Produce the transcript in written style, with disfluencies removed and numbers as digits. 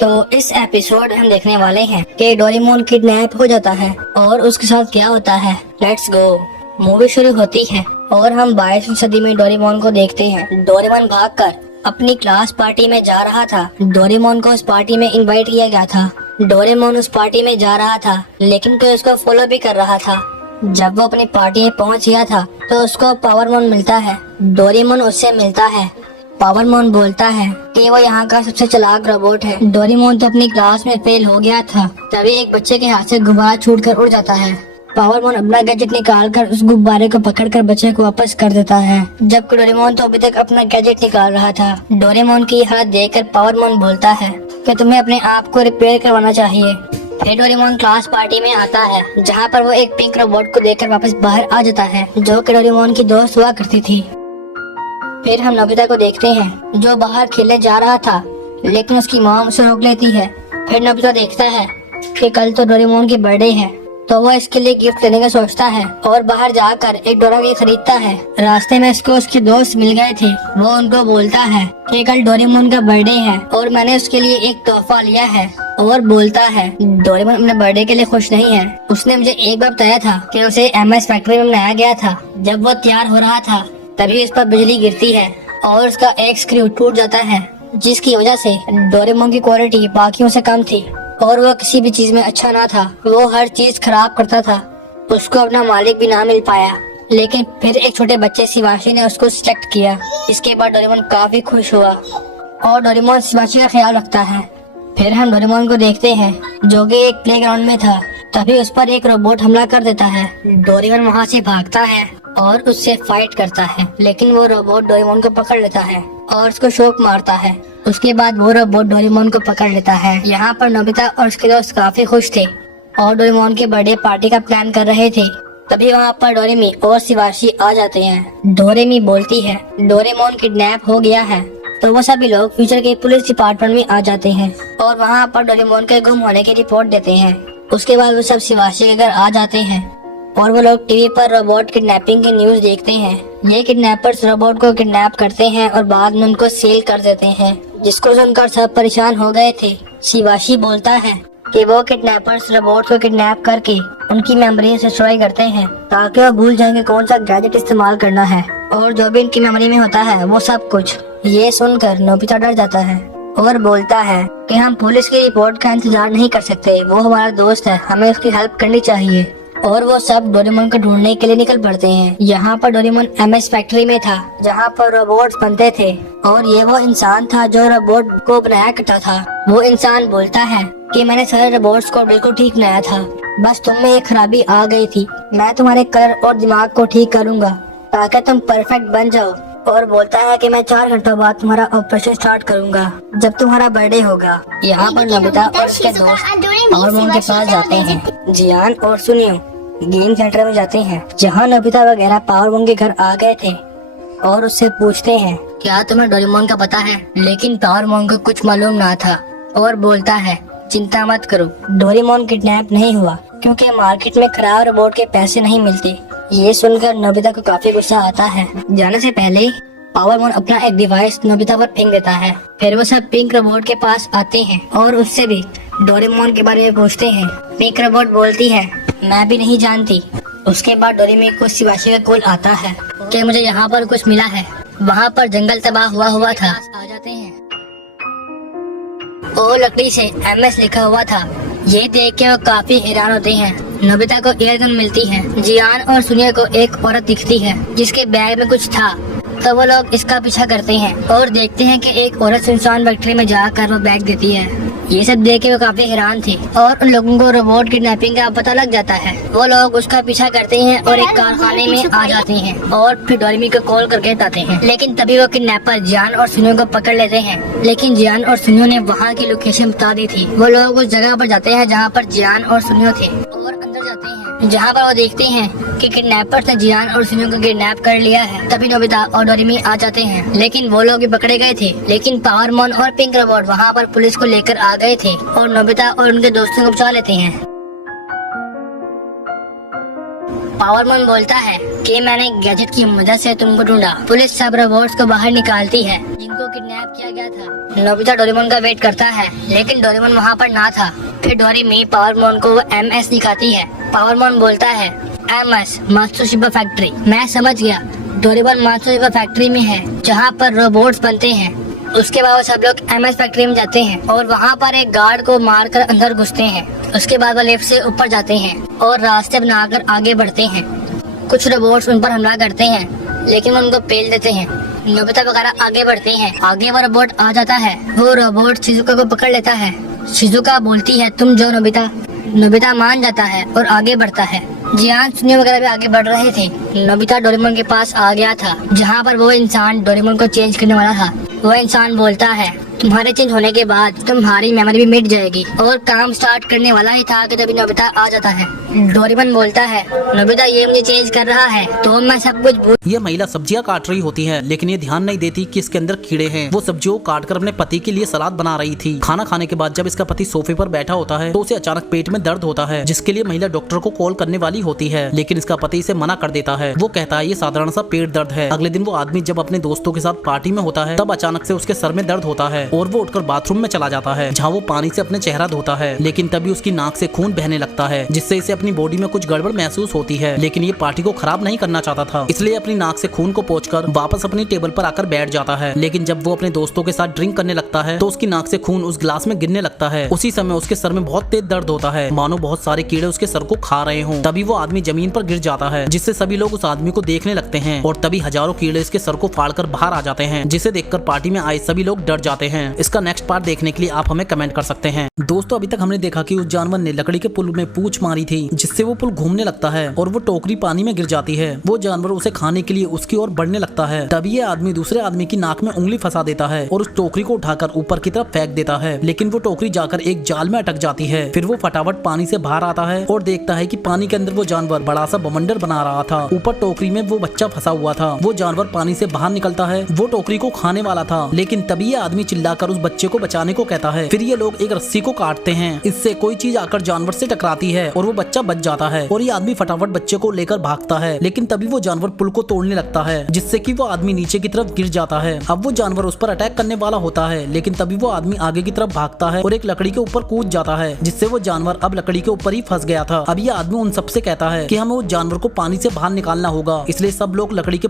तो इस एपिसोड हम देखने वाले हैं कि डोरेमोन किडनैप हो जाता है और उसके साथ क्या होता है। Let's go. मूवी शुरू होती है और हम 22वीं सदी में डोरेमोन को देखते हैं। डोरेमोन भागकर अपनी क्लास पार्टी में जा रहा था। डोरेमोन को उस पार्टी में इनवाइट किया गया था। डोरेमोन उस पार्टी में जा रहा था लेकिन कोई उसको फॉलो भी कर रहा था। जब वो अपनी पार्टी में पहुंच गया था तो उसको पावरमोन मिलता है। डोरेमोन उससे मिलता है। पावरमोन बोलता है कि वो यहाँ का सबसे चालाक रोबोट है। डोरेमोन तो अपनी क्लास में फेल हो गया था। तभी एक बच्चे के हाथ से गुब्बारा छूटकर उड़ जाता है। पावरमोन अपना गैजेट निकालकर उस गुब्बारे को पकड़कर बच्चे को वापस कर देता है, जबकि डोरेमोन तो अभी तक अपना गैजेट निकाल रहा था। डोरेमोन की हालत देखकर पावरमोन बोलता है कि तुम्हें अपने आप को रिपेयर करवाना चाहिए। फिर डोरेमोन क्लास पार्टी में आता है जहाँ पर वो एक पिंक रोबोट को देखकर वापस बाहर आ जाता है जो कि डोरेमोन की दोस्त हुआ करती थी। फिर हम नोबिता को देखते हैं जो बाहर खेलने जा रहा था लेकिन उसकी मॉम उसे रोक लेती है। फिर नोबिता देखता है कि कल तो डोरेमोन की बर्थडे है तो वो इसके लिए गिफ्ट लेने का सोचता है और बाहर जाकर एक डोरावेल खरीदता है। रास्ते में इसको उसके दोस्त मिल गए थे। वो उनको बोलता है कि कल डोरेमोन का बर्थडे है और मैंने उसके लिए एक तोहफा लिया है और बोलता है डोरेमोन अपने बर्थडे के लिए खुश नहीं है। उसने मुझे एक बार बताया था कि उसे एमएस फैक्ट्री में बनाया गया था। जब वो तैयार हो रहा था तभी उस पर बिजली गिरती है और उसका एक स्क्रू टूट जाता है जिसकी वजह से डोरेमोन की क्वालिटी बाकियों से कम थी और वो किसी भी चीज में अच्छा ना था। वो हर चीज खराब करता था। उसको अपना मालिक भी ना मिल पाया लेकिन फिर एक छोटे बच्चे शिवाशी ने उसको सिलेक्ट किया। इसके बाद डोरेमोन काफी खुश हुआ और डोरेमोन शिवाशी का ख्याल रखता है। फिर हम डोरेमोन को देखते हैं जो कि एक प्लेग्राउंड में था। तभी उस पर एक रोबोट हमला कर देता है। डोरेमोन वहाँ से भागता है और उससे फाइट करता है लेकिन वो रोबोट डोरेमोन को पकड़ लेता है और उसको शॉक मारता है। उसके बाद वो रोबोट डोरेमोन को पकड़ लेता है। यहाँ पर नोबिता और उसके दोस्त काफी खुश थे और डोरेमोन के बर्थडे पार्टी का प्लान कर रहे थे। तभी वहाँ पर डोरेमी और शिवाशी आ जाते हैं। डोरेमी बोलती है डोरेमोन किडनैप हो गया है तो वो सभी लोग फ्यूचर के पुलिस डिपार्टमेंट में आ जाते हैं और वहाँ पर डोरेमोन के गुम होने की रिपोर्ट देते हैं। उसके बाद वो सब शिवाशी के घर आ जाते हैं और वो लोग टीवी पर रोबोट किडनैपिंग की न्यूज देखते हैं। ये किडनैपर्स रोबोट को किडनैप करते हैं और बाद में उनको सेल कर देते हैं, जिसको सुनकर सब परेशान हो गए थे। शिवाशी बोलता है कि वो किडनैपर्स रोबोट को किडनैप करके उनकी मेमोरी डिस्ट्रॉय करते हैं ताकि वो भूल जाएंगे कौन सा गैजेट इस्तेमाल करना है और जो भी इनकी मेमोरी में होता है वो सब कुछ। ये सुनकर नोबिता डर जाता है और बोलता है कि हम पुलिस की रिपोर्ट का इंतजार नहीं कर सकते। वो हमारा दोस्त है, हमें उसकी हेल्प करनी चाहिए। और वो सब डोरेमोन को ढूंढने के लिए निकल पड़ते हैं। यहाँ पर डोरेमोन एमएस फैक्ट्री में था जहाँ पर रोबोट्स बनते थे और ये वो इंसान था जो रोबोट को बनाया करता था। वो इंसान बोलता है कि मैंने सारे रोबोट्स को बिल्कुल ठीक बनाया था, बस तुम में एक खराबी आ गई थी। मैं तुम्हारे कलर और दिमाग को ठीक करूँगा ताकि तुम परफेक्ट बन जाओ। और बोलता है कि मैं 4 घंटों बाद तुम्हारा ऑपरेशन स्टार्ट करूंगा जब तुम्हारा बर्थडे होगा। यहाँ पर नोबिता और उसके दोस्त पावरमोन के पास जाते हैं। जियान और सुनियो गेम सेंटर में जाते हैं जहाँ नोबिता वगैरह पावरमोन के घर आ गए थे और उससे पूछते हैं क्या तुम्हें डोरेमोन का पता है। लेकिन पावरमोन को कुछ मालूम ना था और बोलता है चिंता मत करो, डोरेमोन किडनैप नहीं हुआ क्योंकि मार्केट में खराब रोबोट के पैसे नहीं मिलते। ये सुनकर नोबिता को काफी गुस्सा आता है। जाने से पहले पावरमोन अपना एक डिवाइस नोबिता पर फेंक देता है। फिर वो सब पिंक रोबोट के पास आते हैं और उससे भी डोरेमोन के बारे में पूछते हैं। पिंक रोबोट बोलती है मैं भी नहीं जानती। उसके बाद डोरेमी को शिवाशी का कॉल आता है कि मुझे यहाँ पर कुछ मिला है। वहाँ पर जंगल तबाह हुआ था। आ जाते हैं और लकड़ी से एमएस लिखा हुआ था। ये देख के वो काफी हैरान होते हैं। नोबिता को एयरगन मिलती है। जियान और सुनिया को एक औरत दिखती है जिसके बैग में कुछ था तो वो लोग इसका पीछा करते हैं और देखते हैं कि एक औरत सुनसान फैक्ट्री में जाकर वो बैग देती है। ये सब देख के वो काफी हैरान थे और उन लोगों को रोबोट किडनैपिंग का पता लग जाता है। वो लोग उसका पीछा करते हैं और एक कारखाने में आ जाते हैं और फिर डोरेमी को कॉल करके बताते हैं। लेकिन तभी वो किडनैपर जियान और सुनियो को पकड़ लेते हैं। लेकिन जियान और सुनियो ने वहाँ की लोकेशन बता दी थी। वो लोग उस जगह पर जाते हैं जहाँ पर जियान और सुनियो थे और अंदर जाते हैं जहाँ पर वो देखते हैं कि किडनैपर्स ने जियान और सुनियो को किडनैप कर लिया है। तभी नोबिता और डोरेमी आ जाते हैं लेकिन वो लोग भी पकड़े गए थे। लेकिन पावरमोन और पिंक रोबोट वहाँ पर पुलिस को लेकर आ गए थे और नोबिता और उनके दोस्तों को बचा लेते हैं। पावरमैन बोलता है कि मैंने गैजेट की मदद से तुमको ढूंढा। पुलिस सब रोबोट्स को बाहर निकालती है जिनको किडनैप किया गया था। नोबिता डोरेमोन का वेट करता है लेकिन डोरेमोन वहाँ पर ना था। फिर डोरेमी पावरमैन को MS दिखाती है। पावरमैन बोलता है MS मात्सुशिबा फैक्ट्री। मैं समझ गया, डोरेमोन मात्सुशिबा फैक्ट्री में है जहाँ पर रोबोट्स बनते हैं। उसके बाद वो सब लोग MS फैक्ट्री में जाते हैं और वहाँ पर एक गार्ड को मारकर अंदर घुसते हैं। उसके बाद वो लिफ्ट से ऊपर जाते हैं और रास्ते बनाकर आगे बढ़ते हैं। कुछ रोबोट्स उन पर हमला करते हैं लेकिन वो उनको पेल देते हैं। नोबिता वगैरह आगे बढ़ते हैं। आगे वो रोबोट आ जाता है। वो रोबोट शिजुका को पकड़ लेता है। शिजुका बोलती है तुम जो नोबिता। नोबिता मान जाता है और आगे बढ़ता है। जियान सुनियो वगैरह भी आगे बढ़ रहे थे। नोबिता डोरेमोन के पास आ गया था जहाँ पर वो इंसान डोरेमोन को चेंज करने वाला था। वो इंसान बोलता है तुम्हारे चेंज होने के बाद तुम्हारी मेमोरी भी मिट जाएगी और काम स्टार्ट करने वाला ही था कि तभी नोबिता आ जाता है। डोरेमोन बोलता है नोबिता ये मुझे चेंज कर रहा है तो मैं सब कुछ भूल। यह महिला सब्जियां काट रही होती है लेकिन ये ध्यान नहीं देती कि इसके अंदर कीड़े हैं। वो सब्जियों को काट कर अपने पति के लिए सलाद बना रही थी। खाना खाने के बाद जब इसका पति सोफे पर बैठा होता है तो उसे अचानक पेट में दर्द होता है, जिसके लिए महिला डॉक्टर को कॉल करने वाली होती है लेकिन इसका पति इसे मना कर देता है। वो कहता है ये साधारण सा पेट दर्द है। अगले दिन वो आदमी जब अपने दोस्तों के साथ पार्टी में होता है तब अचानक से उसके सर में दर्द होता है और वो उठकर बाथरूम में चला जाता है जहाँ वो पानी से अपने चेहरा धोता है। लेकिन तभी उसकी नाक से खून बहने लगता है जिससे इसे अपनी बॉडी में कुछ गड़बड़ महसूस होती है। लेकिन ये पार्टी को खराब नहीं करना चाहता था, इसलिए अपनी नाक से खून को पोंछकर वापस अपनी टेबल पर आकर बैठ जाता है। लेकिन जब वो अपने दोस्तों के साथ ड्रिंक करने लगता है तो उसकी नाक से खून उस गिलास में गिरने लगता है। उसी समय उसके सर में बहुत तेज दर्द होता है, मानो बहुत सारे कीड़े उसके सर को खा रहे हों। तभी वो आदमी जमीन पर गिर जाता है जिससे सभी लोग उस आदमी को देखने लगते हैं और तभी हजारों कीड़े इसके सर को फाड़कर बाहर आ जाते हैं, जिसे देखकर पार्टी में आए सभी लोग डर जाते हैं। इसका नेक्स्ट पार्ट देखने के लिए आप हमें कमेंट कर सकते हैं। दोस्तों अभी तक हमने देखा कि उस जानवर ने लकड़ी के पुल में पूंछ मारी थी जिससे वो पुल घूमने लगता है और वो टोकरी पानी में गिर जाती है। वो जानवर उसे खाने के लिए उसकी ओर बढ़ने लगता है। तभी ये आदमी दूसरे आदमी की नाक में उंगली फंसा देता है और उस टोकरी को उठाकर ऊपर की तरफ फेंक देता है। लेकिन वो टोकरी जाकर एक जाल में अटक जाती है। फिर वो फटाफट पानी से बाहर आता है और देखता है कि पानी के अंदर वो जानवर बड़ा सा बवंडर बना रहा था। ऊपर टोकरी में वो बच्चा फंसा हुआ था। वो जानवर पानी से बाहर निकलता है। वो टोकरी को खाने वाला था लेकिन तभी ये आदमी चिल्लाकर उस बच्चे को बचाने को कहता है। फिर ये लोग एक रस्सी को काटते हैं। इससे कोई चीज आकर जानवर से टकराती है और वो बच्चा बच जाता है और ये आदमी फटाफट बच्चे को लेकर भागता है। लेकिन तभी वो जानवर पुल को तोड़ने लगता है जिससे कि वो आदमी नीचे की तरफ गिर जाता है। अब वो जानवर उस पर अटैक करने वाला होता है लेकिन तभी वो आदमी आगे की तरफ भागता है और एक लकड़ी के ऊपर कूद जाता है जिससे वो जानवर अब लकड़ी के ऊपर ही फंस गया था। अब ये आदमी उन सबसे कहता है कि हमें उस जानवर को पानी से बाहर निकालना होगा, इसलिए सब लोग लकड़ी के